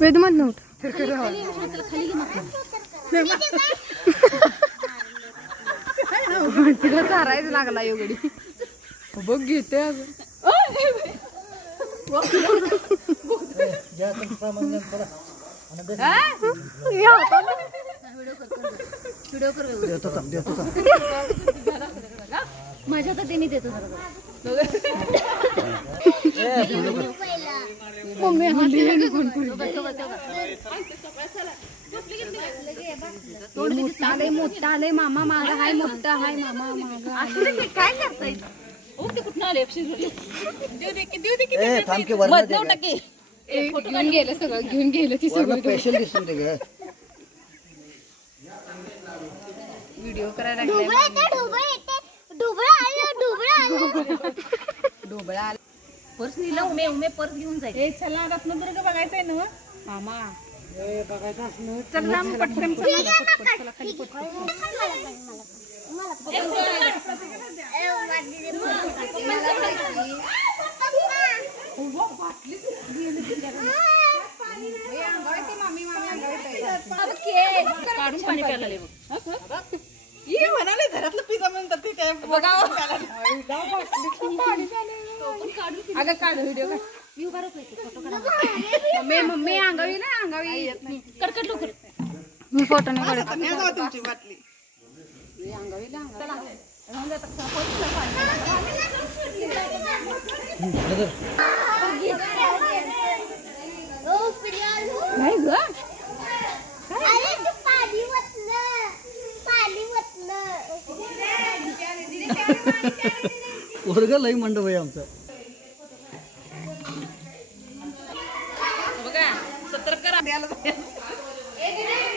वेदमत नव्हतं तिला चारायच लागला योगडी बघ घेते अगं माझ्या तर तिने देतो मम्मी मोठा आलंय मामा माझा हाय मोठा हाय मामा माझा काय करताय कुठं आले घेऊन गेलं सगळं घेऊन गेलं ती सगळं स्पेशल दिसून दे ग व्हिडिओ करायला ढोबळा पर्स नेला उमे पर्स घेऊन जाईल चला रत्नदुर्ग बघायचंय ना मामा बघायचं असलं चल ना मग पटकन खाली काढून पाणी प्यायला म्हणाले घरातलं पिझ्झा म्हणतात ते अगं काढ व्हिडिओ मम्मी अंगावी ना अंगावी कडकड लवकर मी फोटो नाही काढत नाही ग पोरग लई मंडप आहे आमचं बघा 70 करा